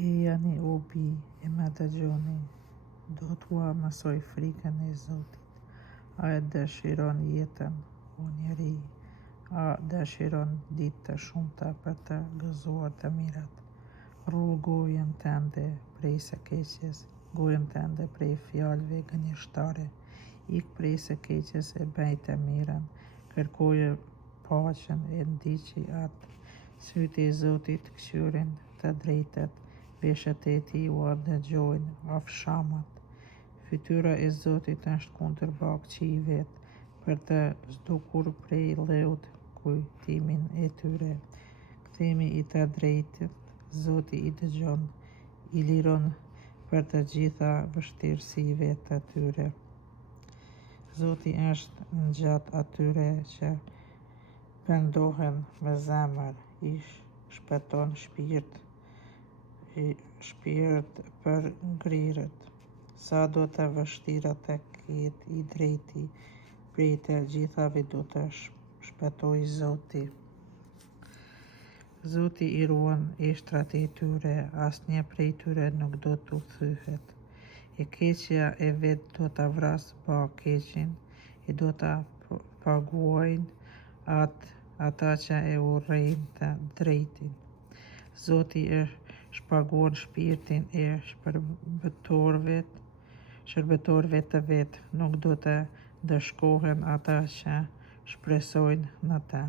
E janë ubi e me dëgjoni, do t'ua mësoj frikën e Zotit. A e dëshiron jetën, o njeri? A dëshiron ditë të shumta për të gëzuar të mirat? Rrull gojën tënde prej së keqes, gojën tënde prej fjalëve gënjeshtare. Ik prej së keqes e bëj të mirën, kërkoje paqen e ndiqi atë. Sytë e Zotit këshyrin të drejtët, veshët e tij u dëgjojnë afshamat. Fytyra e Zotit është kundër bagqive për të zdukur prej lehut kujtimin e tyre. Kthimi i të drejtit, Zoti i dëgjon, i liron për të gjitha vështirësive të tyre. Zoti është në gjatë atyre që pendohen me zemër, i shpëton shpirt për ngrirët. Sa do të vështira të ketë i drejti, prej të gjithave do të shpëtoj Zoti. Zoti i ruan eshtrat e tyre, asnjë prej tyre nuk do t'u thyhet. E keqja e vet do ta vras pa keqin, e do ta paguajnë ata që e urrejnë të drejtin. Zoti e shpaguan shpirtin e shërbëtorëve të vet, nuk do të dëshkohen ata që shpresojnë në të.